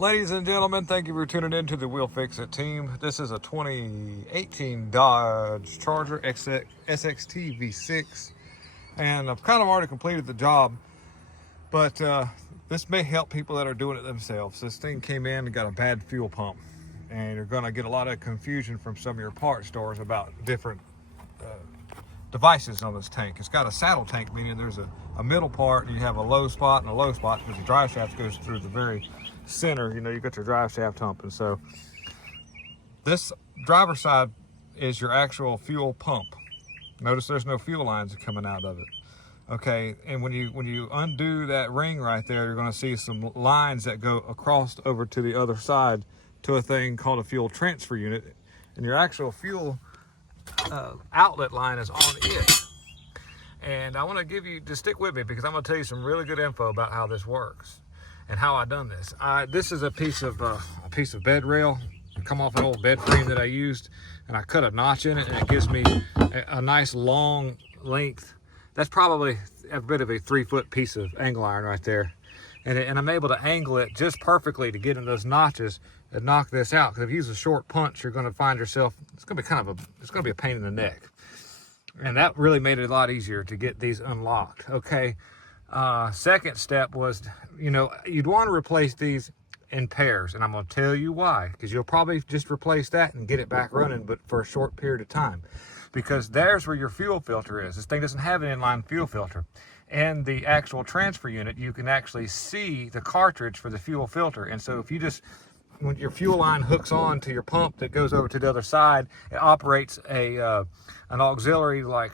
Ladies and gentlemen, thank you for tuning in to the Wheel Fix It team. This is a 2018 Dodge Charger SXT V6, and I've kind of already completed the job, but this may help people that are doing it themselves. This thing came in and got a bad fuel pump, and you're going to get a lot of confusion from some of your parts stores about different devices on this tank. It's got a saddle tank, meaning there's a middle part, and you have a low spot and a low spot because the drive shaft goes through the very center. You know, you got your drive shaft hump, and so this driver side is your actual fuel pump. Notice there's no fuel lines coming out of it. Okay, and when you undo that ring right there, you're going to see some lines that go across over to the other side to a thing called a fuel transfer unit, and your actual fuel outlet line is on it. And I want to give you, just stick with me because I'm going to tell you some really good info about how this works and how I done this. This is a piece of bed rail, come off an old bed frame that I used, and I cut a notch in it, and it gives me a nice long length. That's probably a bit of a 3-foot piece of angle iron right there, and I'm able to angle it just perfectly to get in those notches and knock this out. Because if you use a short punch, you're going to find yourself, it's going to be a pain in the neck, and that really made it a lot easier to get these unlocked. Okay. Second step was, you'd want to replace these in pairs, and I'm going to tell you why, because you'll probably just replace that and get it back running, but for a short period of time, because there's where your fuel filter is. This thing doesn't have an inline fuel filter, and the actual transfer unit, you can actually see the cartridge for the fuel filter. And so if you just, when your fuel line hooks on to your pump that goes over to the other side, it operates an auxiliary, like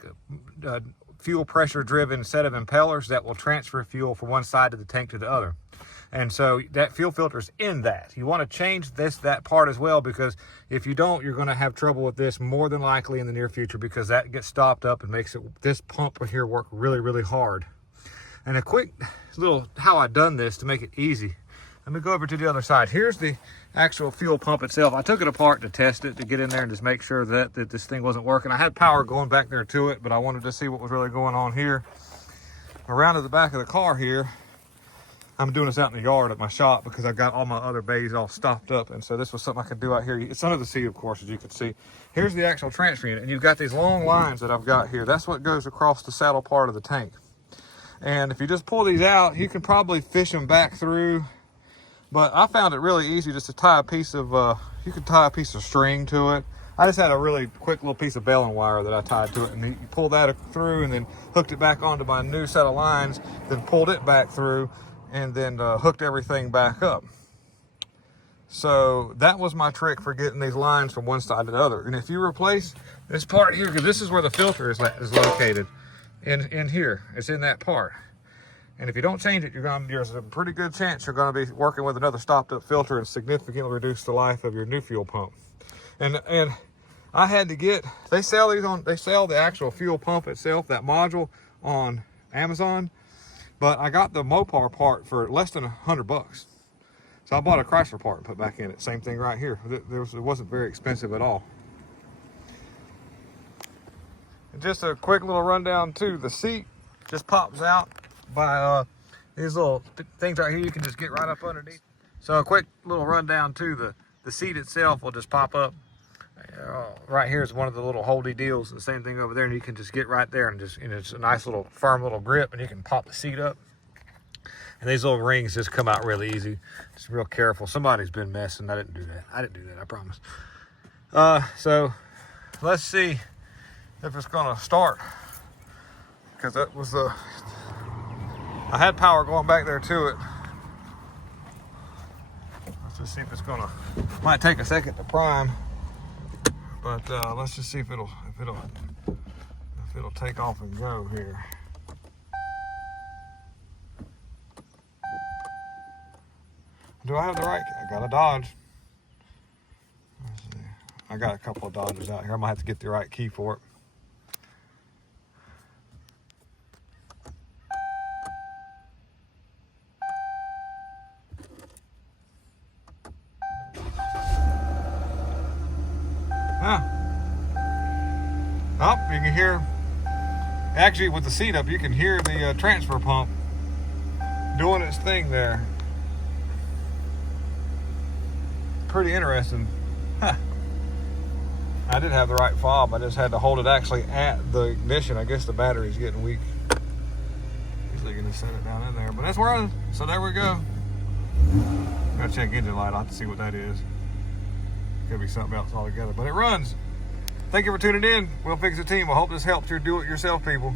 fuel pressure driven set of impellers that will transfer fuel from one side of the tank to the other. And so that fuel filter is in that. You want to change that part as well, because if you don't, you're going to have trouble with this more than likely in the near future, because that gets stopped up and makes this pump here work really, really hard. And a quick little how I done this to make it easy. Let me go over to the other side. Here's the actual fuel pump itself. I took it apart to test it, to get in there and just make sure that this thing wasn't working. I had power going back there to it, but I wanted to see what was really going on here. Around to the back of the car here, I'm doing this out in the yard at my shop because I got all my other bays all stopped up, and so this was something I could do out here. It's under the seat, of course, as you can see. Here's the actual transfer unit, and you've got these long lines that I've got here. That's what goes across the saddle part of the tank. And if you just pull these out, you can probably fish them back through. But I found it really easy just to tie a piece of, you could tie a piece of string to it. I just had a really quick little piece of baling wire that I tied to it, and you pull that through and then hooked it back onto my new set of lines, then pulled it back through, and then hooked everything back up. So that was my trick for getting these lines from one side to the other. And if you replace this part here, because this is where the filter is located, in here, it's in that part. And if you don't change it, there's a pretty good chance you're going to be working with another stopped up filter and significantly reduce the life of your new fuel pump. And I had to get, they sell the actual fuel pump itself, that module, on Amazon, but I got the Mopar part for less than $100. So I bought a Chrysler part and put back in it. Same thing right here. It wasn't very expensive at all. And just a quick little rundown too. The seat just pops out by these little things right here. You can just get right up underneath. So a quick little rundown too. The seat itself will just pop up. Right here is one of the little holdy deals. The same thing over there, and you can just get right there and it's a nice little firm little grip, and you can pop the seat up. And these little rings just come out really easy. Just real careful. Somebody's been messing. I didn't do that. I promise. So let's see if it's gonna start, because that was I had power going back there to it. Let's just see if it's gonna, might take a second to prime, but let's just see if it'll take off and go here. Do I have the right? I got a Dodge. Let's see. I got a couple of Dodges out here. I might have to get the right key for it. Oh, you can hear, actually with the seat up, you can hear the transfer pump doing its thing there. pretty interesting. Huh. I did have the right fob. I just had to hold it actually at the ignition. I guess the battery's getting weak. Usually going to set it down in there, but that's running. So there we go. Gotta check engine light. I'll have to see what that is. Could be something else altogether, but it runs. Thank you for tuning in. We'll Fix It Team. I hope this helps your do-it-yourself people.